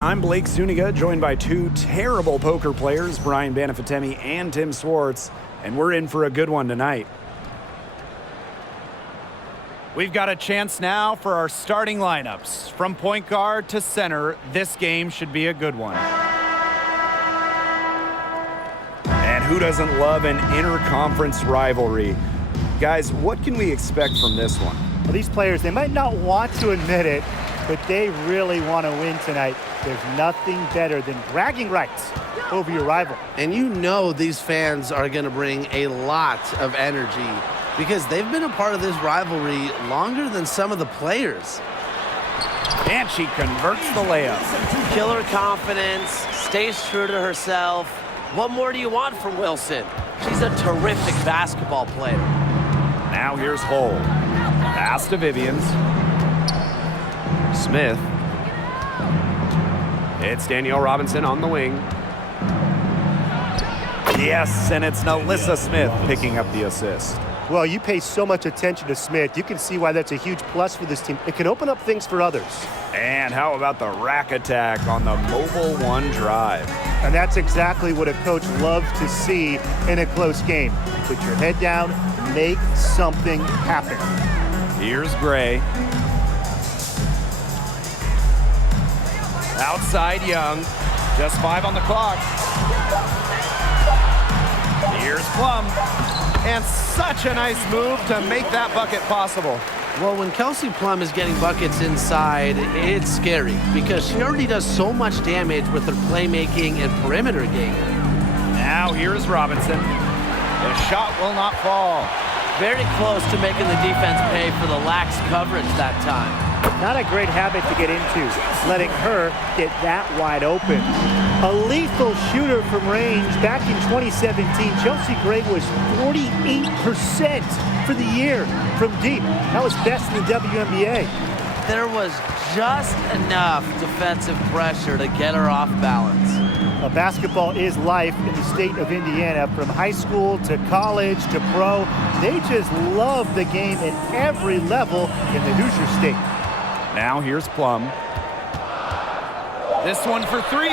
I'm Blake Zuniga, joined by two terrible poker players, Brian Banafitemi and Tim Swartz, and we're in for a good one tonight. We've got a chance now for our starting lineups. From point guard to center, this game should be a good one. And who doesn't love an inter-conference rivalry? Guys, what can we expect from this one? Well, these players, they might not want to admit it, but they really want to win tonight. There's nothing better than bragging rights over your rival. And you know these fans are going to bring a lot of energy because they've been a part of this rivalry longer than some of the players. And she converts the layup. Killer confidence, stays true to herself. What more do you want from Wilson? She's a terrific basketball player. Now here's Hull. Pass to Vivians. Smith. It's Danielle Robinson on the wing. Yes, and it's Alyssa Smith picking up the assist. Well, you pay so much attention to Smith. You can see why that's a huge plus for this team. It can open up things for others. And how about the rack attack on the mobile one drive? And that's exactly what a coach loves to see in a close game. Put your head down, make something happen. Here's Gray. Outside Young. Just 5 on the clock. Here's Plum. And such a nice move to make that bucket possible. Well, when Kelsey Plum is getting buckets inside, it's scary because she already does so much damage with her playmaking and perimeter game. Now here's Robinson. The shot will not fall. Very close to making the defense pay for the lax coverage that time. Not a great habit to get into, letting her get that wide open. A lethal shooter from range. Back in 2017, Chelsea Gray was 48% for the year from deep. That was best in the WNBA. There was just enough defensive pressure to get her off balance. Basketball is life in the state of Indiana. From high school to college to pro, they just love the game at every level in the Hoosier State. Now here's Plum. This one for 3.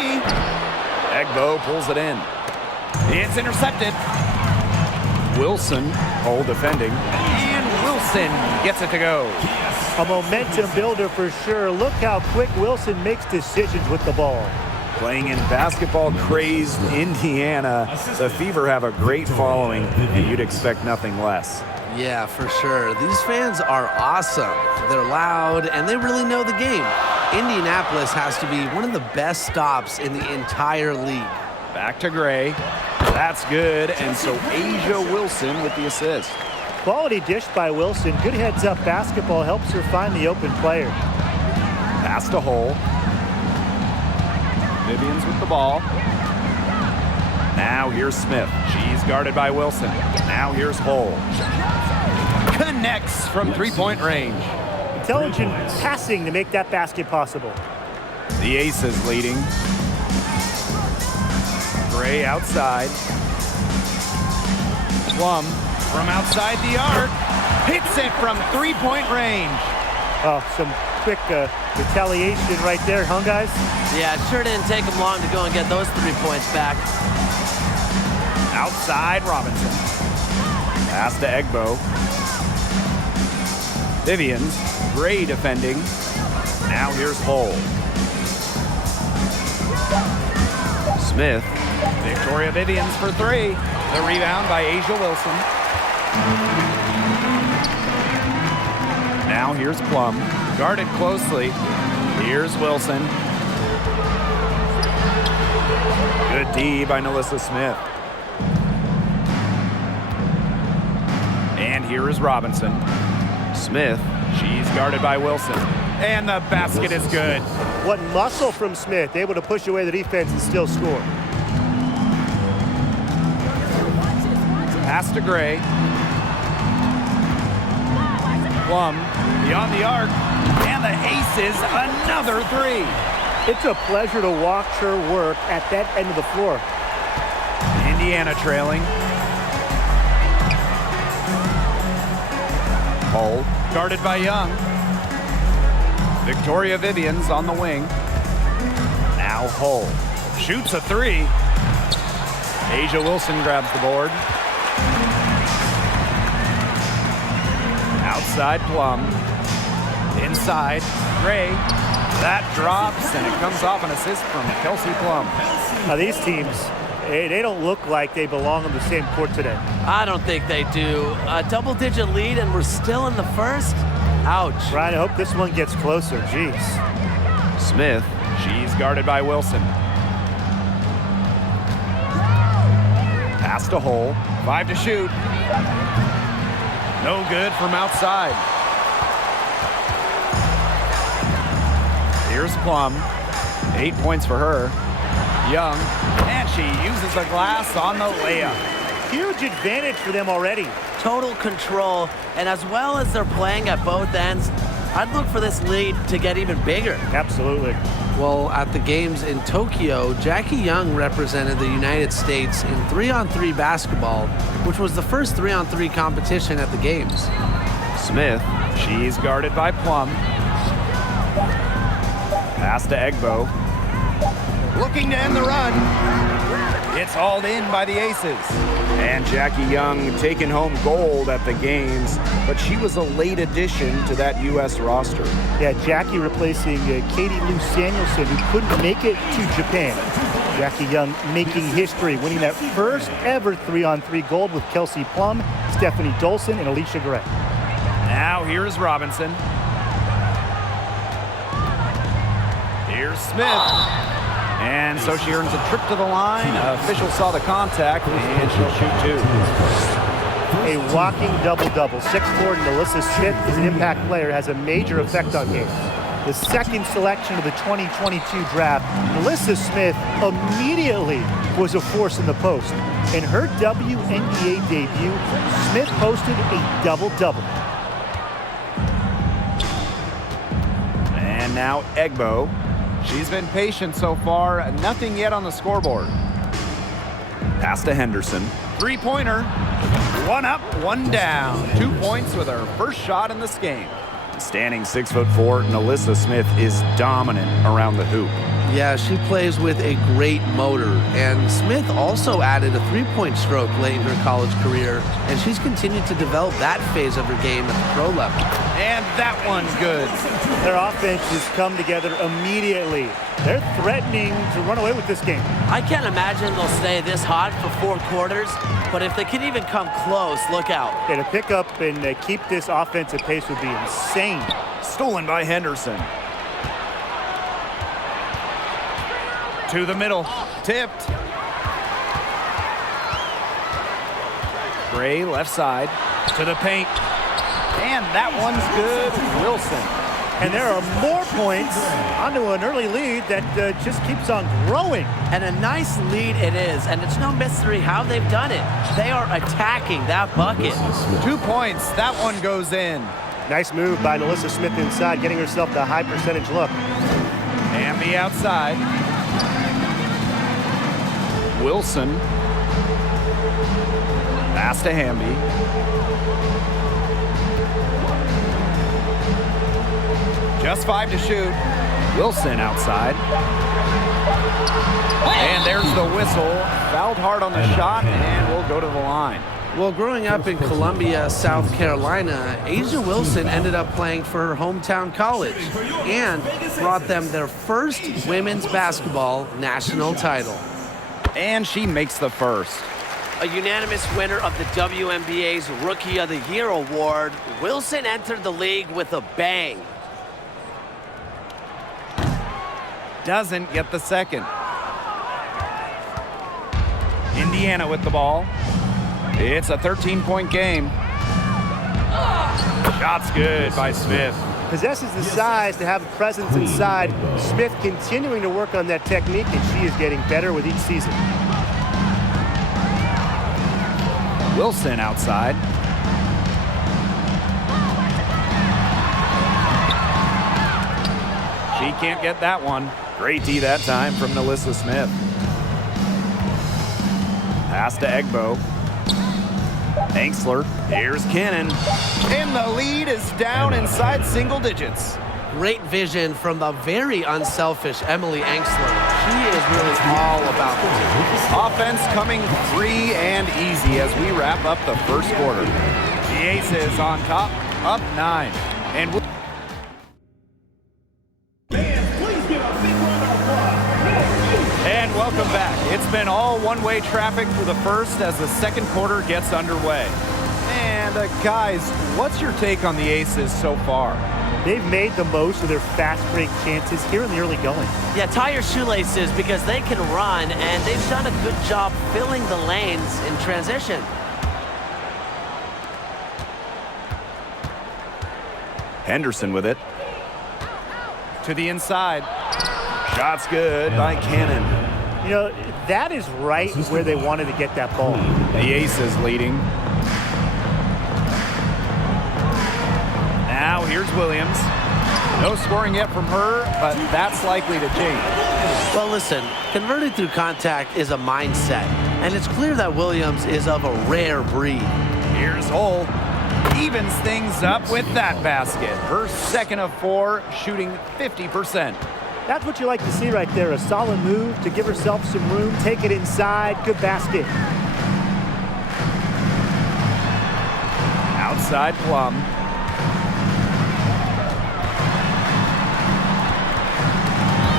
Egbo pulls it in. It's intercepted. Wilson, Hull defending. And Wilson gets it to go. A momentum builder for sure. Look how quick Wilson makes decisions with the ball. Playing in basketball-crazed Indiana, the Fever have a great following, and you'd expect nothing less. Yeah, for sure. These fans are awesome. They're loud, and they really know the game. Indianapolis has to be one of the best stops in the entire league. Back to Gray. That's good, and so Asia Wilson with the assist. Quality dish by Wilson. Good heads-up basketball helps her find the open player. Pass to Hull. Vivians with the ball. Now here's Smith. She's guarded by Wilson. Now here's Hull. Connects from three-point range. Intelligent passing to make that basket possible. The Aces leading. Gray outside. Plum from outside the arc. Hits it from three-point range. Oh, some quick retaliation right there, huh, guys? Yeah, it sure didn't take them long to go and get those 3 points back. Outside Robinson. Pass to Egbo. Vivians. Gray defending. Now here's Hull. Smith. Victoria Vivians for 3. The rebound by Asia Wilson. Now here's Plum. Guarded closely. Here's Wilson. Good D by Alyssa Smith. And here is Robinson. Smith. She's guarded by Wilson. And the basket is good. What muscle from Smith, able to push away the defense and still score. Pass to Gray. Plum beyond the arc. And the Aces, another 3. It's a pleasure to watch her work at that end of the floor. Indiana trailing. Hull. Guarded by Young. Victoria Vivians on the wing. Now Hull shoots a three. Asia Wilson grabs the board. Outside Plum. Inside Gray. That drops, and it comes off an assist from Kelsey Plum. Now these teams, they don't look like they belong on the same court today. I don't think they do. A double-digit lead, and we're still in the first? Ouch. Ryan, I hope this one gets closer. Jeez. Smith, she's guarded by Wilson. Pass to Hull. 5 to shoot. No good from outside. Here's Plum. 8 points for her. Young. And she uses the glass on the layup. Huge advantage for them already. Total control, and as well as they're playing at both ends, I'd look for this lead to get even bigger. Absolutely. Well, at the games in Tokyo, Jackie Young represented the United States in 3-on-3 basketball, which was the first 3-on-3 competition at the games. Smith, she's guarded by Plum. Pass to Egbo. Looking to end the run. It's hauled in by the Aces. And Jackie Young taking home gold at the games, but she was a late addition to that U.S. roster. Yeah, Jackie replacing Katie Lou Samuelson, who couldn't make it to Japan. Jackie Young making history, winning that first ever 3-on-3 gold with Kelsey Plum, Stephanie Dolson, and Alicia Gray. Now here's Robinson. Here's Smith. And so she earns a trip to the line. Official saw the contact, and she'll shoot two. A walking double-double. 6'4" Melissa Smith is an impact player, has a major effect on games. The second selection of the 2022 draft, Melissa Smith immediately was a force in the post. In her WNBA debut, Smith posted a double-double. And now Egbo. She's been patient so far. Nothing yet on the scoreboard. Pass to Henderson. Three-pointer. One up, one down. 2 points with her first shot in this game. Standing 6'4", Melissa Smith is dominant around the hoop. Yeah, she plays with a great motor, and Smith also added a three-point stroke late in her college career, and she's continued to develop that phase of her game at the pro level. And that one's good. Their offenses come together immediately. They're threatening to run away with this game. I can't imagine they'll stay this hot for 4 quarters, but if they can even come close, look out. Yeah, to pick up and keep this offensive pace would be insane. Stolen by Henderson. To the middle. Tipped. Gray left side. To the paint. And that one's good. Wilson. And there are more points onto an early lead that just keeps on growing. And a nice lead it is, and it's no mystery how they've done it. They are attacking that bucket. 2 points. That one goes in. Nice move by Melissa Smith inside, getting herself the high percentage look. Hamby outside. Wilson. Pass to Hamby. Just 5 to shoot. Wilson outside. And there's the whistle. Fouled hard on the shot, and we'll go to the line. Well, growing up in Columbia, South Carolina, Asia Wilson ended up playing for her hometown college and brought them their first women's basketball national title. And she makes the first. A unanimous winner of the WNBA's Rookie of the Year award, Wilson entered the league with a bang. Doesn't get the second. Indiana with the ball. It's a 13-point game. Shot's good by Smith. Possesses the size to have a presence inside. Smith continuing to work on that technique, and she is getting better with each season. Wilson outside. She can't get that one. Great D that time from Melissa Smith. Pass to Egbo. Angsler. Here's Cannon. And the lead is down inside single digits. Great vision from the very unselfish Emily Angsler. She is really all about the team. Offense coming free and easy as we wrap up the first quarter. The Aces on top, up 9. And welcome back. It's been all one-way traffic through the first as the second quarter gets underway. And guys, what's your take on the Aces so far? They've made the most of their fast break chances here in the early going. Yeah, tie your shoelaces because they can run, and they've done a good job filling the lanes in transition. Henderson with it. To the inside. Shot's good by Cannon. You know, that is right where they wanted to get that ball. The Aces leading. Now here's Williams. No scoring yet from her, but that's likely to change. Well, listen, converting through contact is a mindset, and it's clear that Williams is of a rare breed. Here's Hull. Evens things up with that basket. Her second of 4, shooting 50%. That's what you like to see right there. A solid move to give herself some room, take it inside. Good basket. Outside Plum.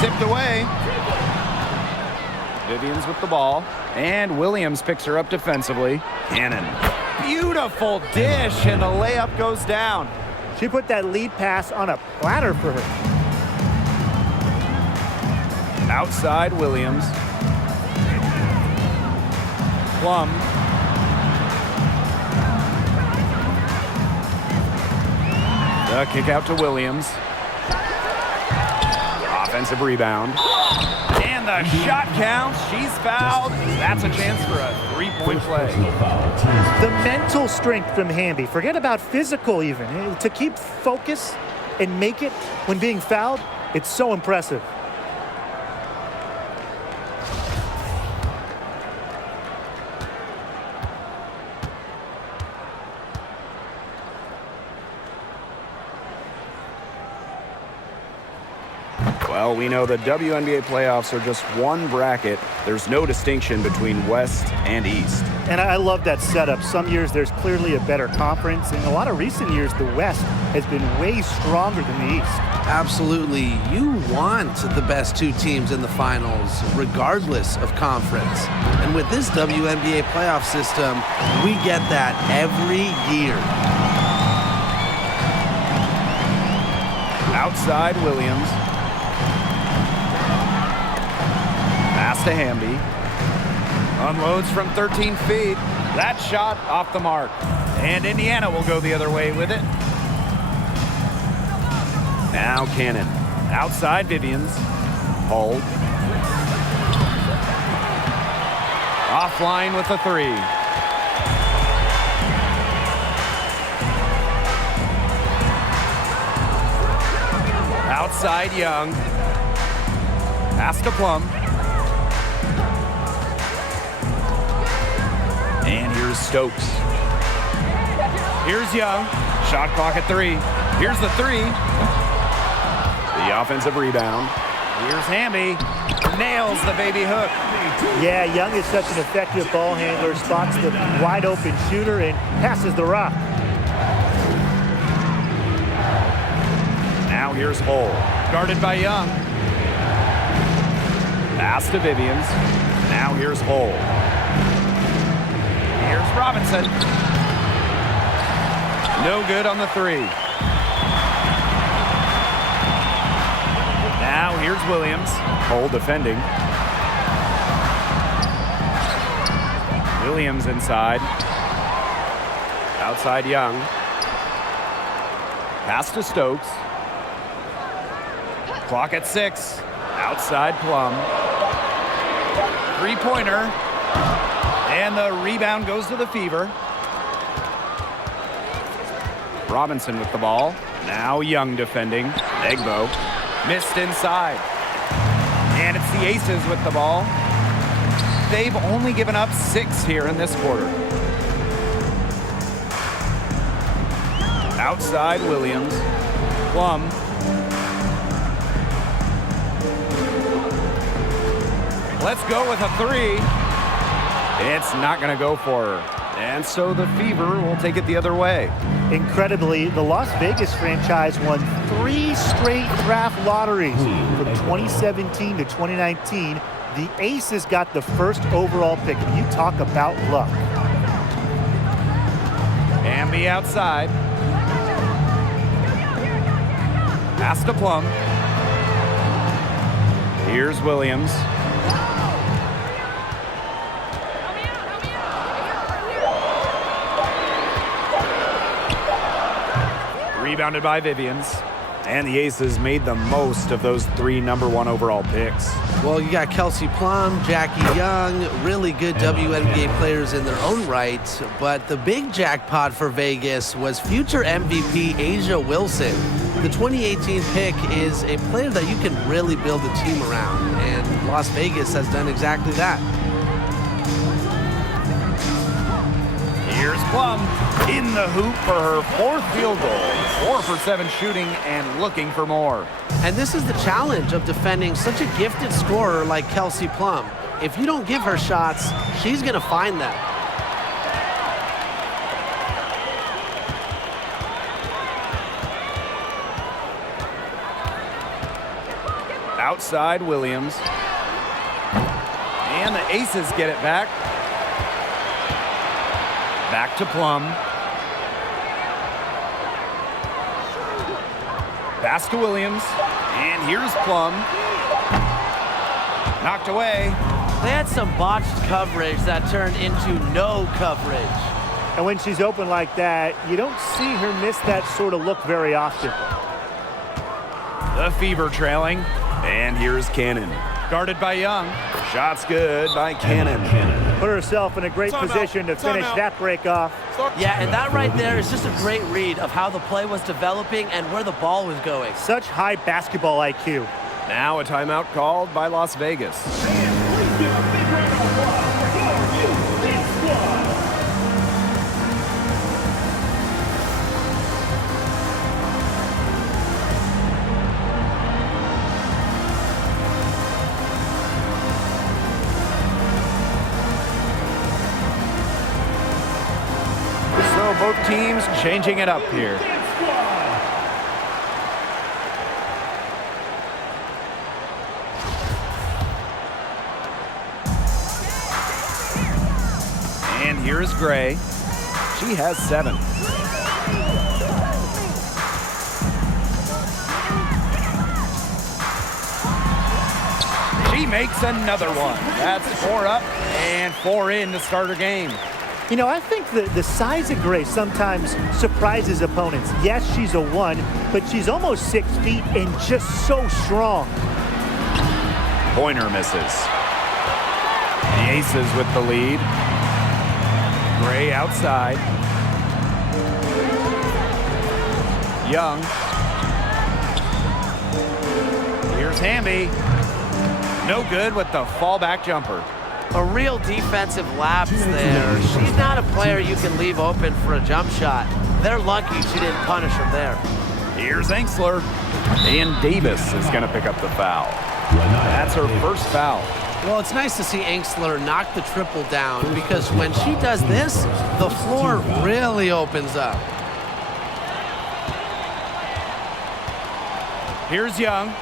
Tipped away. Vivians with the ball. And Williams picks her up defensively. Cannon. Beautiful dish, and the layup goes down. She put that lead pass on a platter for her. Outside Williams. Plum. The kick out to Williams. Offensive rebound. And the shot counts. She's fouled. That's a chance for a three-point play. The mental strength from Hamby. Forget about physical even. To keep focus and make it when being fouled, it's so impressive. Well, we know the WNBA playoffs are just one bracket. There's no distinction between West and East. And I love that setup. Some years there's clearly a better conference. In a lot of recent years, the West has been way stronger than the East. Absolutely. You want the best two teams in the finals, regardless of conference. And with this WNBA playoff system, we get that every year. Outside Williams. Pass to Hamby. Unloads from 13 feet. That shot off the mark. And Indiana will go the other way with it. Now Cannon. Outside Vivians. Hold. Offline with the 3. Outside Young. Pass to Plum. And here's Stokes. Here's Young. Shot clock at 3. Here's the 3. The offensive rebound. Here's Hamby. Nails the baby hook. Yeah, Young is such an effective ball handler. Spots the wide open shooter and passes the rock. Now here's Hull. Guarded by Young. Pass to Vivians. Now here's Hull. Here's Robinson. No good on the 3. Now here's Williams. Hull defending. Williams inside. Outside Young. Pass to Stokes. Clock at 6. Outside Plum. Three-pointer. And the rebound goes to the Fever. Robinson with the ball. Now Young defending. Egbo. Missed inside. And it's the Aces with the ball. They've only given up 6 here in this quarter. Outside Williams. Plum. Let's go with a three. It's not going to go for her. And so the Fever will take it the other way. Incredibly, the Las Vegas franchise won 3 straight draft lotteries from 2017 to 2019. The Aces got the first overall pick. You talk about luck. Hamby outside. Pass to Plum. Here's Williams. Rebounded by Vivians. And the Aces made the most of those 3 number 1 overall picks. Well, you got Kelsey Plum, Jackie Young, really good WNBA players in their own right. But the big jackpot for Vegas was future MVP Asia Wilson. The 2018 pick is a player that you can really build a team around. And Las Vegas has done exactly that. Here's Plum in the hoop for her 4th field goal. 4 for 7 shooting and looking for more. And this is the challenge of defending such a gifted scorer like Kelsey Plum. If you don't give her shots, she's going to find them. Outside Williams. And the Aces get it back. Back to Plum. Pass to Williams. And here's Plum. Knocked away. They had some botched coverage that turned into no coverage. And when she's open like that, you don't see her miss that sort of look very often. The Fever trailing. And here's Cannon. Guarded by Young. Shots good by Cannon. Put herself in a great position to finish that break off. Yeah, and that right there is just a great read of how the play was developing and where the ball was going. Such high basketball IQ. Now a timeout called by Las Vegas. So both teams changing it up here. And here's Gray. She has 7. She makes another one. That's 4 up and 4 in to start her game. You know, I think the size of Gray sometimes surprises opponents. Yes, she's a 1, but she's almost 6 feet and just so strong. Pointer misses. The Aces with the lead. Gray outside. Young. Here's Hamby. No good with the fallback jumper. A real defensive lapse there. She's not a player you can leave open for a jump shot. They're lucky she didn't punish her there. Here's Engsler. And Davis is going to pick up the foul. That's her first foul. Well, it's nice to see Engsler knock the triple down because when she does this, the floor really opens up. Here's Young.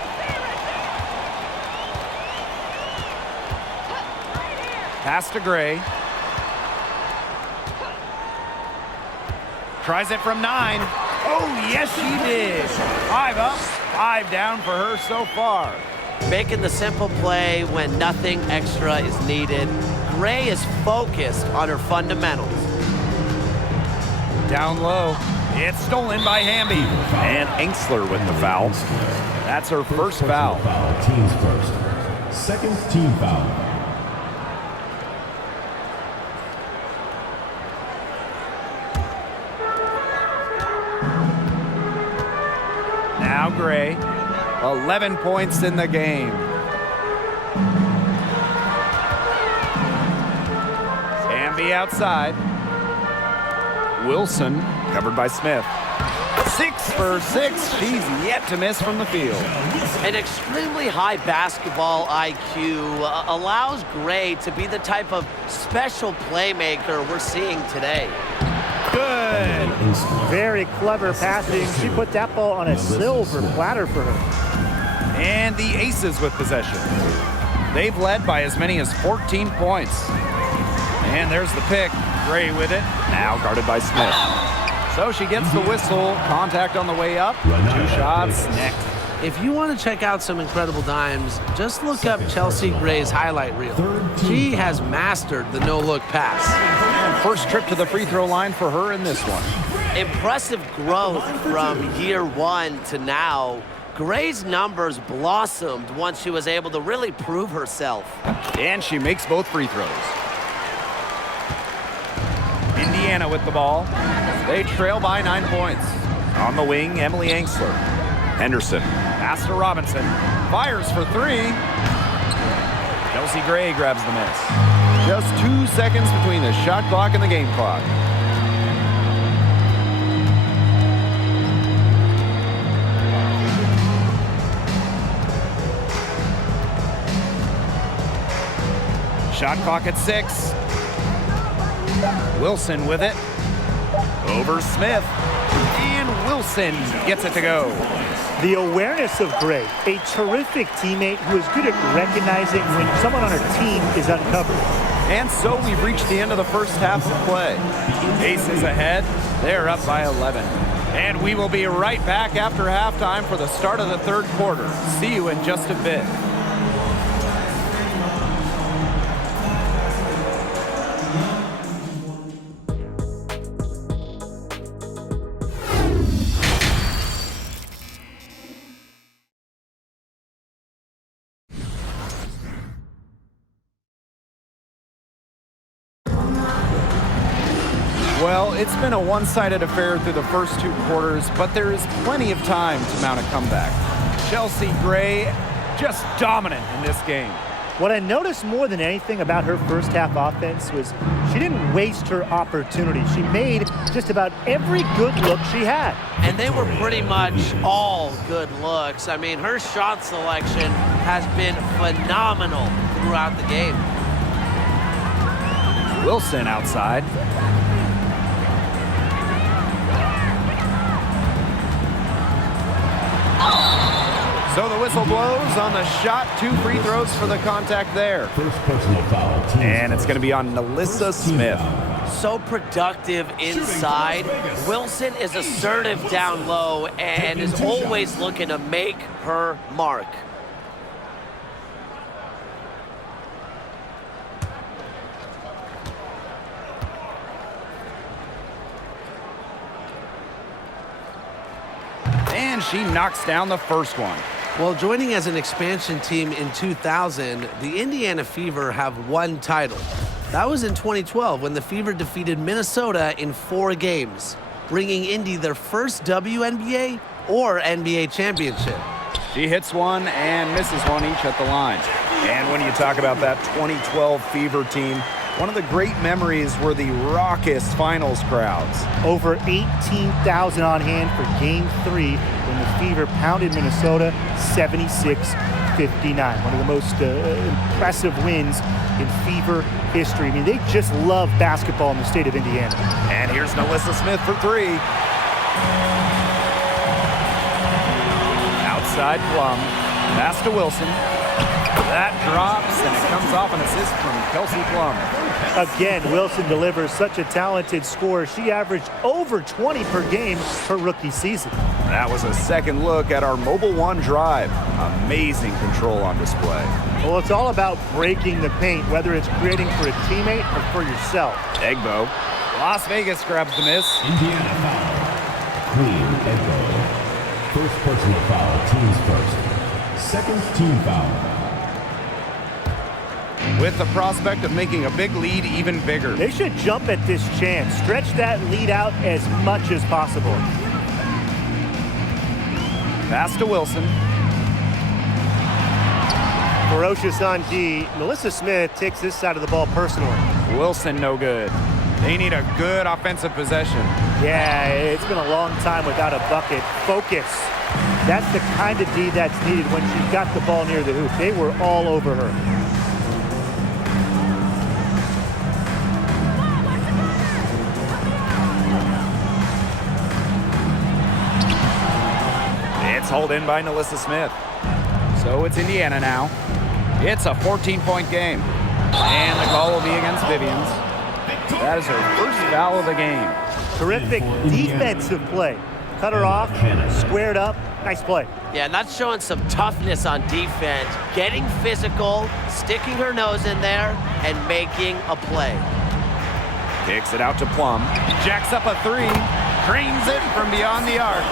Pass to Gray. Tries it from 9. Oh, yes, she did. 5 up, 5 down for her so far. Making the simple play when nothing extra is needed. Gray is focused on her fundamentals. Down low. It's stolen by Hamby. And Engsler with the foul. That's her first foul. Teams first. Second team foul. Now Gray, 11 points in the game. Hamby outside. Wilson covered by Smith. 6 for 6. She's yet to miss from the field. An extremely high basketball IQ allows Gray to be the type of special playmaker we're seeing today. Good. Very clever passing. She put that ball on a silver platter for her. And the Aces with possession. They've led by as many as 14 points. And there's the pick. Gray with it. Now guarded by Smith. So she gets the whistle. Contact on the way up. 2 shots next. If you want to check out some incredible dimes, just look up Chelsea Gray's highlight reel. She has mastered the no-look pass. And first trip to the free throw line for her in this one. Impressive growth from year 1 to now. Gray's numbers blossomed once she was able to really prove herself. And she makes both free throws. Indiana with the ball. They trail by 9 points. On the wing, Emily Angsler. Henderson. Pass to Robinson. Fires for 3. Chelsea Gray grabs the miss. Just 2 seconds between the shot clock and the game clock. Shot clock at 6. Wilson with it. Over Smith. And Wilson gets it to go. The awareness of Gray, a terrific teammate who is good at recognizing when someone on her team is uncovered. And so we've reached the end of the first half of play. Aces ahead. They're up by 11. And we will be right back after halftime for the start of the third quarter. See you in just a bit. Well, it's been a one-sided affair through the first 2 quarters, but there is plenty of time to mount a comeback. Chelsea Gray just dominant in this game. What I noticed more than anything about her first half offense was she didn't waste her opportunity. She made just about every good look she had. And they were pretty much all good looks. I mean, her shot selection has been phenomenal throughout the game. Wilson outside. So the whistle blows on the shot. 2 free throws for the contact there. First personal foul. And it's going to be on Melissa Smith. So productive inside. Wilson is assertive down low and is always looking to make her mark. And she knocks down the first one. Well, joining as an expansion team in 2000, the Indiana Fever have 1 title. That was in 2012 when the Fever defeated Minnesota in 4 games, bringing Indy their first WNBA or NBA championship. She hits one and misses one each at the line. And when you talk about that 2012 Fever team, one of the great memories were the raucous finals crowds. Over 18,000 on hand for Game 3 when the Fever pounded Minnesota 76-59. One of the most impressive wins in Fever history. I mean, they just love basketball in the state of Indiana. And here's Melissa Smith for 3. Outside Plum. Pass to Wilson. That drops, and it comes off an assist from Kelsey Plum. Again, Wilson delivers such a talented scorer. She averaged over 20 per game her rookie season. That was a second look at our Mobile One drive. Amazing control on display. Well, it's all about breaking the paint, whether it's creating for a teammate or for yourself. Egbo. Las Vegas grabs the miss. Indiana foul. Queen Egbo. First personal foul, team's first. Second team foul. With the prospect of making a big lead even bigger. They should jump at this chance. Stretch that lead out as much as possible. Pass to Wilson. Ferocious on D. Melissa Smith takes this side of the ball personally. Wilson no good. They need a good offensive possession. Yeah, it's been a long time without a bucket. Focus. That's the kind of D that's needed when she's got the ball near the hoop. They were all over her. It's hauled in by Nalissa Smith. So it's Indiana now. It's a 14-point game. And the call will be against Vivians. That is her first foul of the game. Terrific defensive play. Cut her off, squared up. Nice play. Yeah, not showing some toughness on defense. Getting physical, sticking her nose in there, and making a play. Kicks it out to Plum. Jacks up a three. Cranes it from beyond the arc.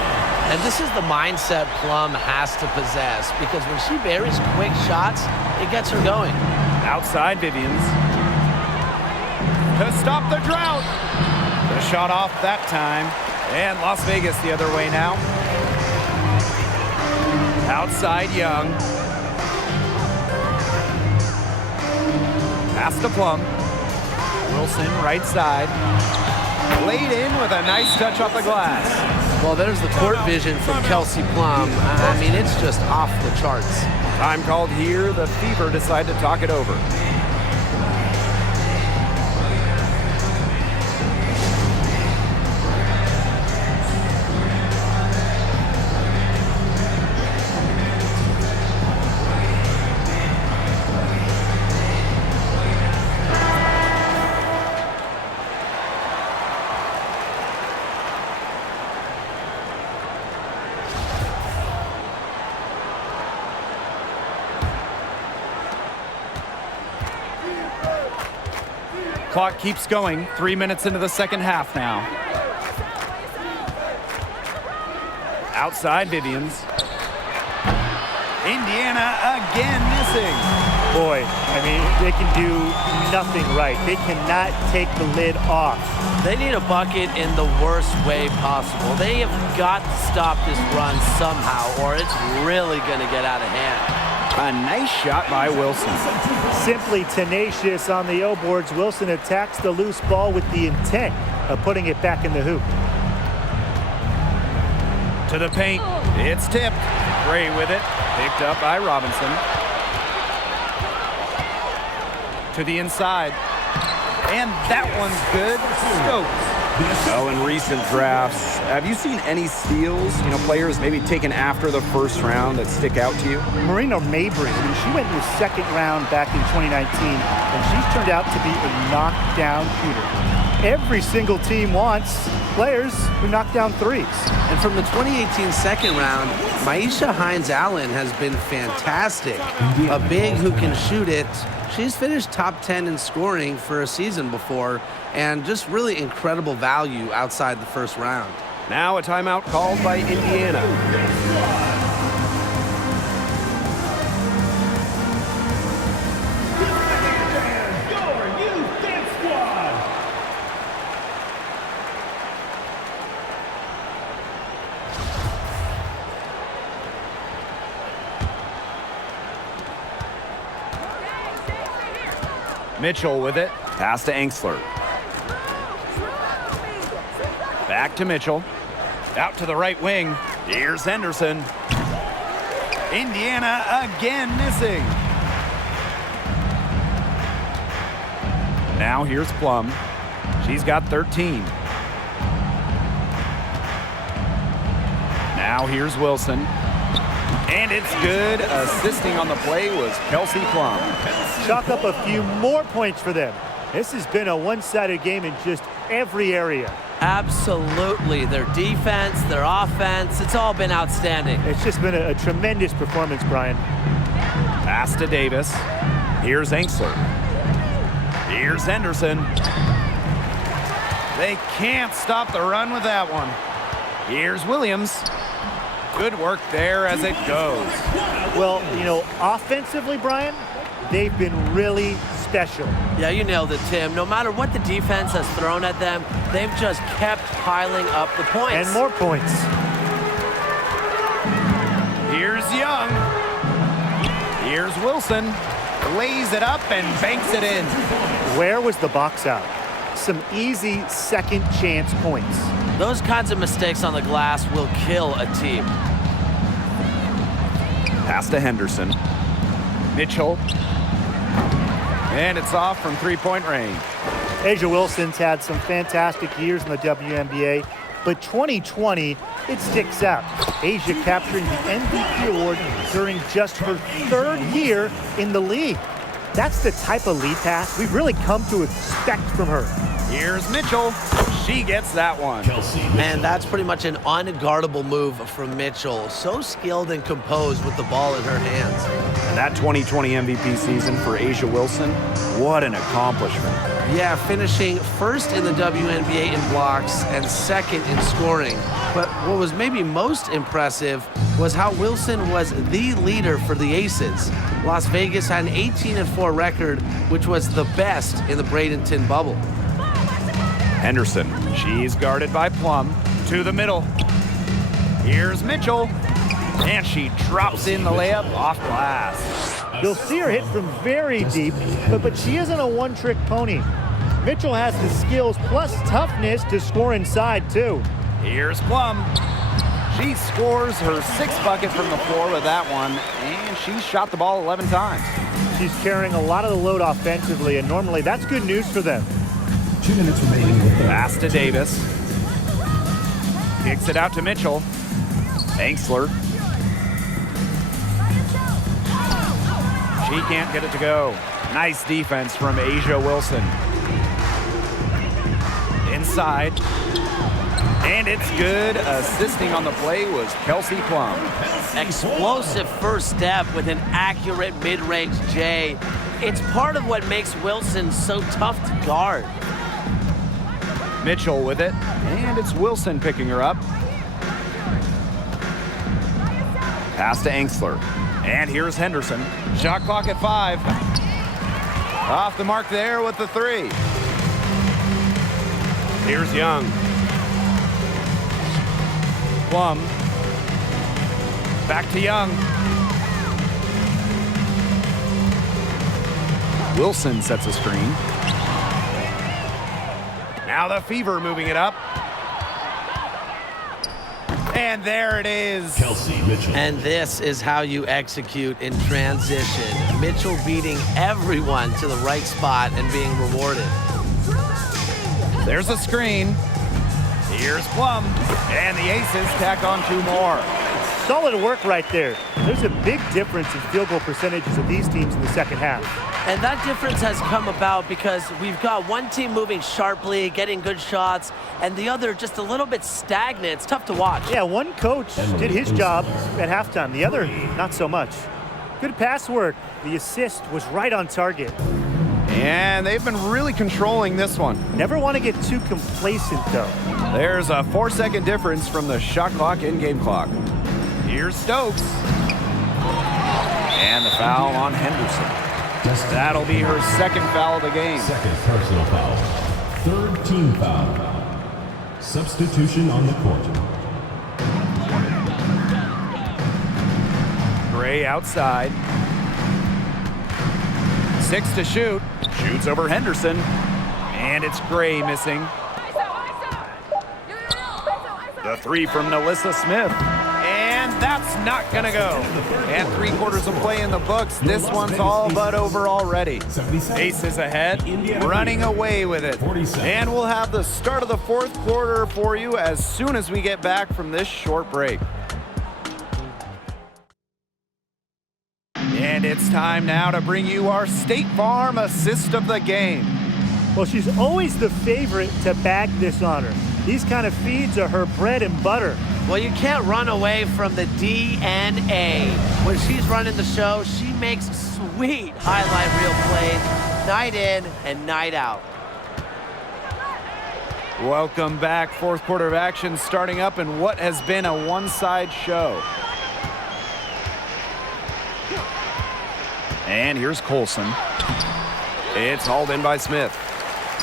And this is the mindset Plum has to possess, because when she buries quick shots, it gets her going. Outside Vivians. To stop the drought. The shot off that time. And Las Vegas the other way now. Outside Young. Pass to Plum. Wilson right side. Laid in with a nice touch off the glass. Well, there's the court vision from Kelsey Plum. I mean, it's just off the charts. Time called here. The Fever decide to talk it over. Clock keeps going. 3 minutes into the second half now. Outside Vivians. Indiana again missing. Boy, I mean, they can do nothing right. They cannot take the lid off. They need a bucket in the worst way possible. They have got to stop this run somehow, or it's really going to get out of hand. A nice shot by Wilson. Simply tenacious on the O boards. Wilson attacks the loose ball with the intent of putting it back in the hoop. To the paint. It's tipped. Gray with it. Picked up by Robinson. To the inside. And that one's good. Stokes. Oh, in recent drafts, have you seen any steals, players maybe taken after the first round that stick out to you? Marina Mabry, I mean, she went in the second round back in 2019, and she's turned out to be a knockdown shooter. Every single team wants players who knock down threes. And from the 2018 second round, Maisha Hines-Allen has been fantastic. A big who can shoot it. She's finished top 10 in scoring for a season before, and just really incredible value outside the first round. Now a timeout called by Indiana. Mitchell with it. Pass to Angsler. Back to Mitchell. Out to the right wing. Here's Henderson. Indiana again missing. Now here's Plum. She's got 13. Now here's Wilson. And it's good. Assisting on the play was Kelsey Plum. Chalk up a few more points for them. This has been a one-sided game in just every area. Absolutely. Their defense, their offense, it's all been outstanding. It's just been a tremendous performance, Brian. Pass to Davis. Here's Angsler. Here's Henderson. They can't stop the run with that one. Here's Williams. Good work there as it goes. Well, offensively, Brian, they've been really special. Yeah, you nailed it, Tim. No matter what the defense has thrown at them, they've just kept piling up the points. And more points. Here's Young. Here's Wilson. Lays it up and banks it in. Where was the box out? Some easy second chance points. Those kinds of mistakes on the glass will kill a team. Pass to Henderson. Mitchell. And it's off from three-point range. Asia Wilson's had some fantastic years in the WNBA, but 2020, it sticks out. Asia capturing the MVP award during just her 3rd year in the league. That's the type of lead pass we've really come to expect from her. Here's Mitchell. She gets that one. And that's pretty much an unguardable move from Mitchell. So skilled and composed with the ball in her hands. And that 2020 MVP season for Asia Wilson, what an accomplishment. Yeah, finishing 1st in the WNBA in blocks and 2nd in scoring. But what was maybe most impressive was how Wilson was the leader for the Aces. Las Vegas had an 18-4 record, which was the best in the Bradenton bubble. Henderson. She's guarded by Plum. To the middle. Here's Mitchell. And she drops in the layup off glass. You'll see her hit from very deep, but she isn't a one-trick pony. Mitchell has the skills plus toughness to score inside, too. Here's Plum. She scores her 6th bucket from the floor with that one, and she shot the ball 11 times. She's carrying a lot of the load offensively, and normally that's good news for them. 2 minutes remaining in the third. Pass to Davis. Kicks it out to Mitchell. Angsler. She can't get it to go. Nice defense from Asia Wilson. Inside. And it's good. Assisting on the play was Kelsey Plum. Explosive first step with an accurate mid-range J. It's part of what makes Wilson so tough to guard. Mitchell with it, and it's Wilson picking her up. Pass to Angsler, and here's Henderson. Shot clock at 5. Off the mark there with the 3. Here's Young. Plum. Back to Young. Wilson sets a screen. Now the Fever moving it up. And there it is. Kelsey Mitchell. And this is how you execute in transition. Mitchell beating everyone to the right spot and being rewarded. There's a screen. Here's Plum. And the Aces tack on 2 more. Solid work right there. There's a big difference in field goal percentages of these teams in the second half. And that difference has come about because we've got one team moving sharply, getting good shots, and the other just a little bit stagnant. It's tough to watch. Yeah, one coach did his job at halftime. The other, not so much. Good pass work. The assist was right on target. And they've been really controlling this one. Never want to get too complacent, though. There's a 4-second difference from the shot clock and game clock. Here's Stokes. And the foul on Henderson. That'll be her 2nd foul of the game. 2nd personal foul. 3rd team foul. Substitution on the court. Gray outside. 6 to shoot. Shoots over Henderson. And it's Gray missing. The 3 from Nalissa Smith. And that's not going to go. And 3/4 of play in the books. This one's all but over already. Aces ahead, running away with it. And we'll have the start of the 4th quarter for you as soon as we get back from this short break. And it's time now to bring you our State Farm assist of the game. Well, she's always the favorite to bag this honor. These kind of feeds are her bread and butter. Well, you can't run away from the DNA. When she's running the show, she makes sweet highlight reel plays, night in and night out. Welcome back. 4th quarter of action starting up in what has been a one-side show. And here's Colson. It's hauled in by Smith.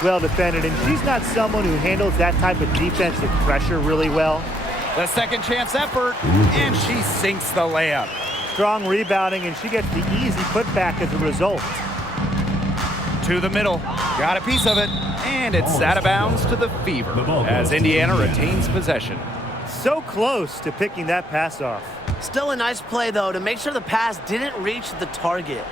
Well defended, and she's not someone who handles that type of defensive pressure really well. The 2nd chance effort, and she sinks the layup. Strong rebounding, and she gets the easy putback as a result. To the middle. Got a piece of it. And it's out of bounds to the Fever as Indiana retains possession. So close to picking that pass off. Still a nice play, though, to make sure the pass didn't reach the target.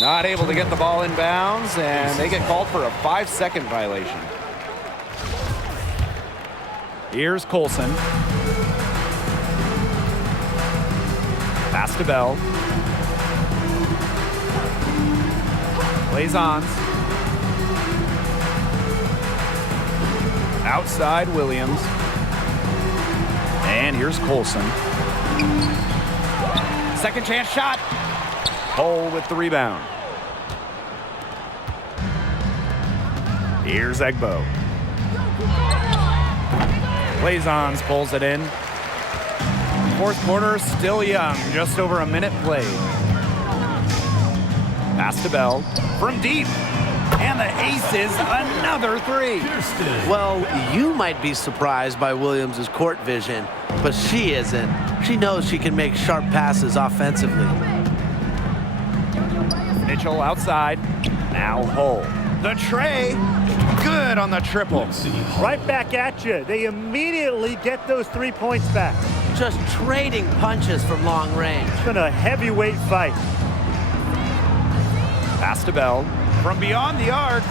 Not able to get the ball in bounds, and they get called for a 5-second violation. Here's Colson. Pass to Bell. Plays on. Outside Williams. And here's Colson. Second chance shot. Cole with the rebound. Here's Egbo. Blazons pulls it in. Fourth quarter still young, just over a minute played. Pass to Bell from deep. And the aces, another three. Well, you might be surprised by Williams' court vision, but she isn't. She knows she can make sharp passes offensively. Mitchell outside. Now Hull. The tray. Good on the triple. Right back at you. They immediately get those 3 points back. Just trading punches from long range. It's been a heavyweight fight. Pass to Bell from beyond the arc.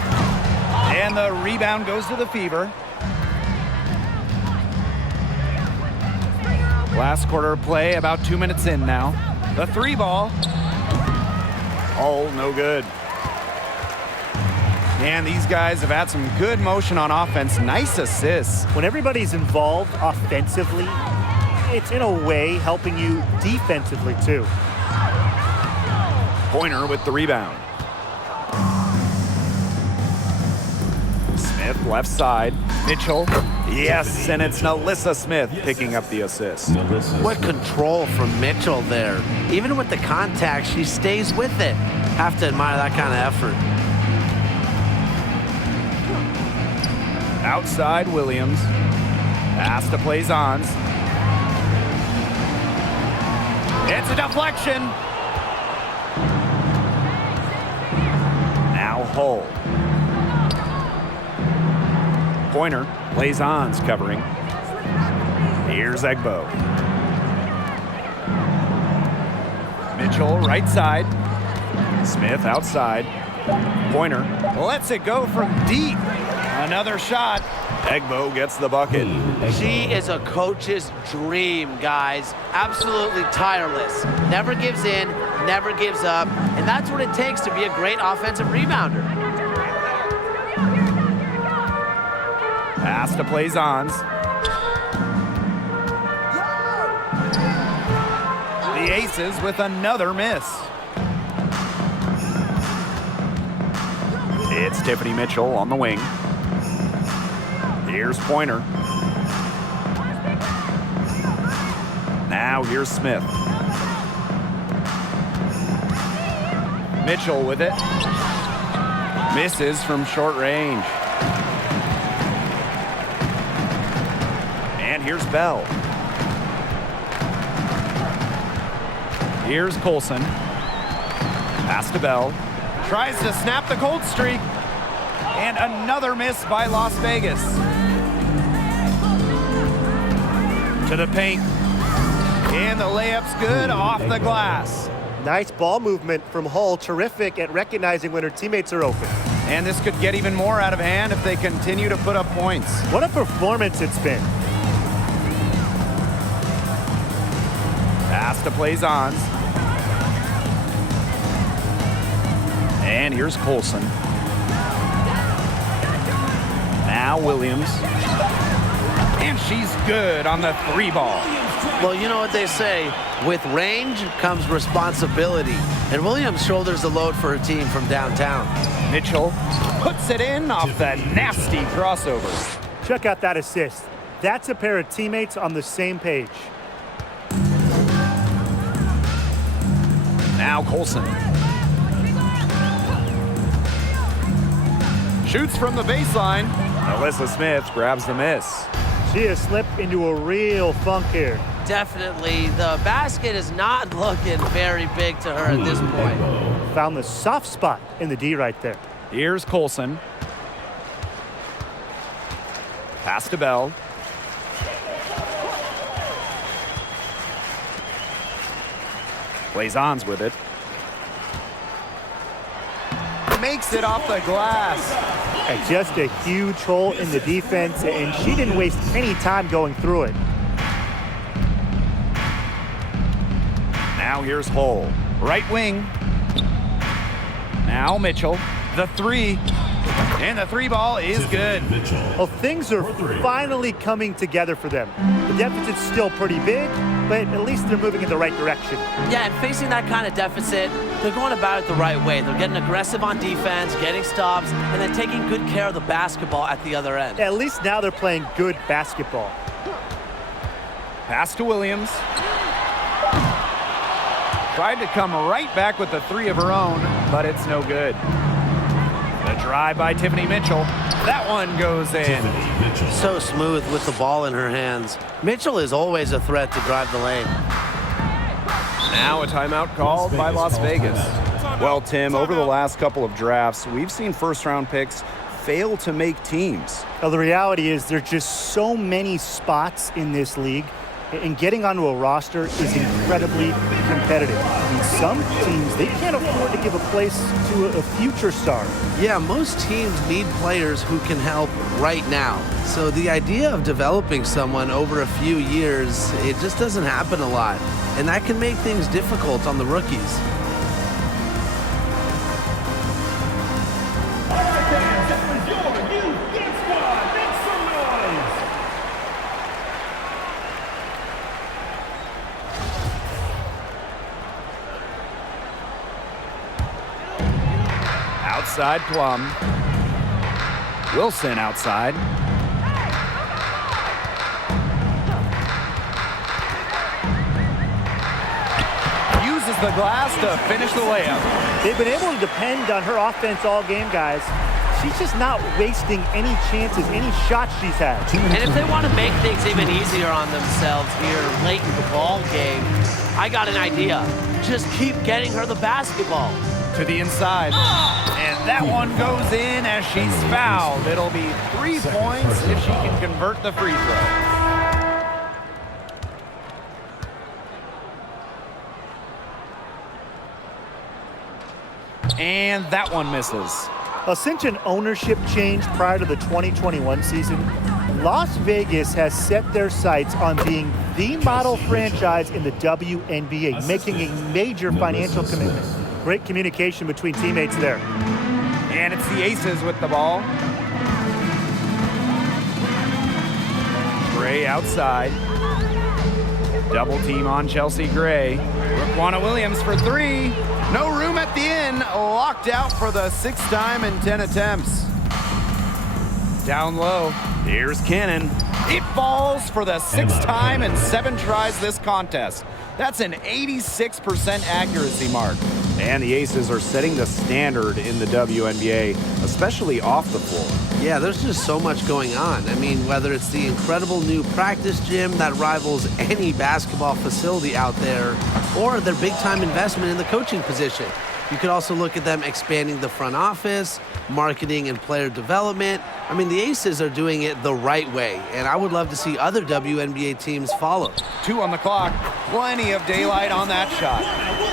And the rebound goes to the Fever. Last quarter play, about 2 minutes in now. The three ball. Oh, no good. And these guys have had some good motion on offense. Nice assists. When everybody's involved offensively, it's in a way helping you defensively too. Pointer with the rebound. Smith left side. Mitchell. Yes, and it's Nalissa Smith picking up the assist. What control from Mitchell there. Even with the contact, she stays with it. Have to admire that kind of effort. Outside Williams. Pass to Blazons. It's a deflection. Now Hull. Pointer. Blazons covering. Here's Egbo. Mitchell right side. Smith outside. Pointer lets it go from deep. Another shot. Egbo gets the bucket. She is a coach's dream, guys. Absolutely tireless. Never gives in, never gives up, and that's what it takes to be a great offensive rebounder. Pass to Blazons. The Aces with another miss. It's Tiffany Mitchell on the wing. Here's Pointer. Now here's Smith. Mitchell with it. Misses from short range. And here's Bell. Here's Colson. Pass to Bell. Tries to snap the cold streak. And another miss by Las Vegas. To the paint. And the layup's good off the glass. Nice ball movement from Hull. Terrific at recognizing when her teammates are open. And this could get even more out of hand if they continue to put up points. What a performance it's been. Pass to Blazons. And here's Colson. Now Williams. And she's good on the three ball. Well, you know what they say, with range comes responsibility. And Williams shoulders the load for her team from downtown. Mitchell puts it in off the nasty crossover. Check out that assist. That's a pair of teammates on the same page. Now Colson. Shoots from the baseline. Alyssa Smith grabs the miss. She has slipped into a real funk here. Definitely. The basket is not looking very big to her at this point. found the soft spot in the D right there. Here's Colson. Pass to Bell. Plays ons with it. Makes it off the glass. And just a huge hole in the defense, and she didn't waste any time going through it. Now here's Hull. Right wing. Now Mitchell. The three. And the three ball is good. Well, things are finally coming together for them. The deficit's still pretty big, but at least they're moving in the right direction. Yeah, and facing that kind of deficit, they're going about it the right way. They're getting aggressive on defense, getting stops, and then taking good care of the basketball at the other end. At least now they're playing good basketball. Pass to Williams. Tried to come right back with the three of her own, but it's no good. The drive by Tiffany Mitchell. That one goes in. So smooth with the ball in her hands. Mitchell is always a threat to drive the lane. Now a timeout called by Las Vegas. Well, Tim, over the last couple of drafts, we've seen first-round picks fail to make teams. Well, the reality is there's just so many spots in this league, and getting onto a roster is incredibly competitive. I mean, some teams, they can't afford to give a place to a future star. Yeah, most teams need players who can help right now. So the idea of developing someone over a few years, it just doesn't happen a lot. And that can make things difficult on the rookies. Outside Plum. Wilson outside. Uses the glass to finish the layup. They've been able to depend on her offense all game, guys. She's just not wasting any chances, any shots she's had. And if they want to make things even easier on themselves here late in the ball game, I got an idea. Just keep getting her the basketball. To the inside. And that one goes in as she's fouled. It'll be 3 points if she can convert the free throw. And that one misses. Well, since an ownership change prior to the 2021 season, Las Vegas has set their sights on being the model franchise in the WNBA, making a major financial commitment. Great communication between teammates there. And it's the Aces with the ball. Gray outside. Double team on Chelsea Gray. Raquana Williams for three. No room at the end. Locked out for the 6th time in 10 attempts. Down low. Here's Cannon. It falls for the 6th time in 7 tries this contest. That's an 86% accuracy mark. And the Aces are setting the standard in the WNBA, especially off the floor. Yeah, there's just so much going on. I mean, whether it's the incredible new practice gym that rivals any basketball facility out there, or their big-time investment in the coaching position. You could also look at them expanding the front office, marketing and player development. I mean, the Aces are doing it the right way, and I would love to see other WNBA teams follow. 2 on the clock. Plenty of daylight on that shot.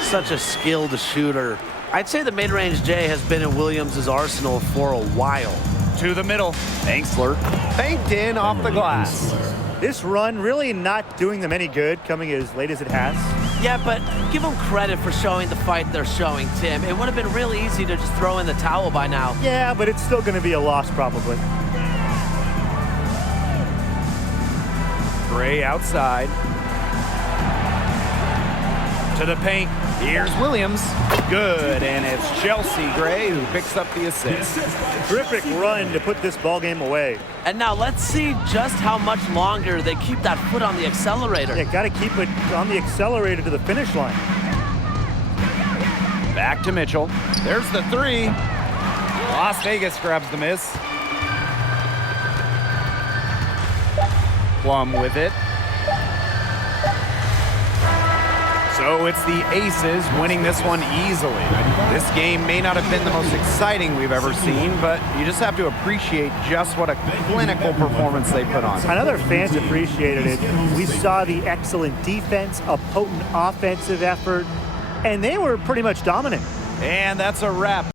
Such a skilled shooter. I'd say the mid-range J has been in Williams' arsenal for a while. To the middle. Angsler. Banked in off the glass. This run really not doing them any good, coming as late as it has. Yeah, but give them credit for showing the fight they're showing, Tim. It would have been really easy to just throw in the towel by now. Yeah, but it's still going to be a loss probably. Gray outside. To the paint. Here's Williams. Good, and it's Chelsea Gray who picks up the assist. Terrific run to put this ball game away. And now let's see just how much longer they keep that foot on the accelerator. Yeah, got to keep it on the accelerator to the finish line. Back to Mitchell. There's the three. Las Vegas grabs the miss. Plum with it. So it's the Aces winning this one easily. This game may not have been the most exciting we've ever seen, but you just have to appreciate just what a clinical performance they put on. I know their fans appreciated it. We saw the excellent defense, a potent offensive effort, and they were pretty much dominant. And that's a wrap.